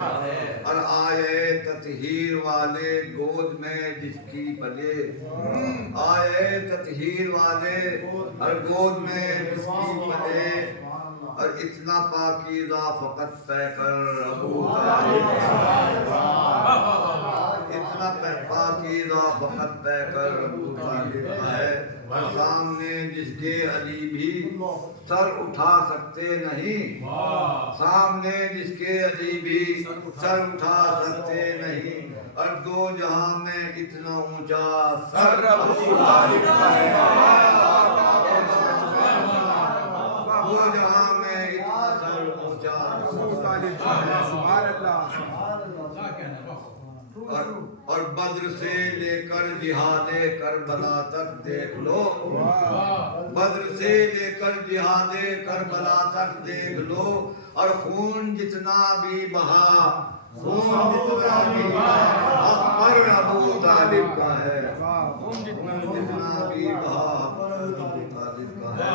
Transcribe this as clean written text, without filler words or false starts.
اور آئے تطہیر والے گود میں جس کی پلے، آئے تطہیر والے اور گود میں جس کی پلے، اور اتنا پاکیزہ فقط طے کر ابو طالب، اتنا پاکیزہ فقط طے کر ابو طالب ہے، اور سامنے جس کے علی بھی سر اٹھا سکتے نہیں، سامنے جس کے علی بھی سر اٹھا سکتے نہیں، اور دو جہاں میں اتنا اونچا سر ابو طالب کا ہے، دو جہاں میں اتنا سر اونچا ابو طالب کا ہے، سبحان اللہ۔ اور بدر سے لے کر جہاد کربلا تک دیکھ لو، بدر سے لے کر جہاد کربلا تک دیکھ لو، اور خون جتنا بھی بہا، خون جتنا بھی بہا اکبر ابو طالب کا ہے، خون جتنا بھی بہا اکبر ابو طالب کا ہے۔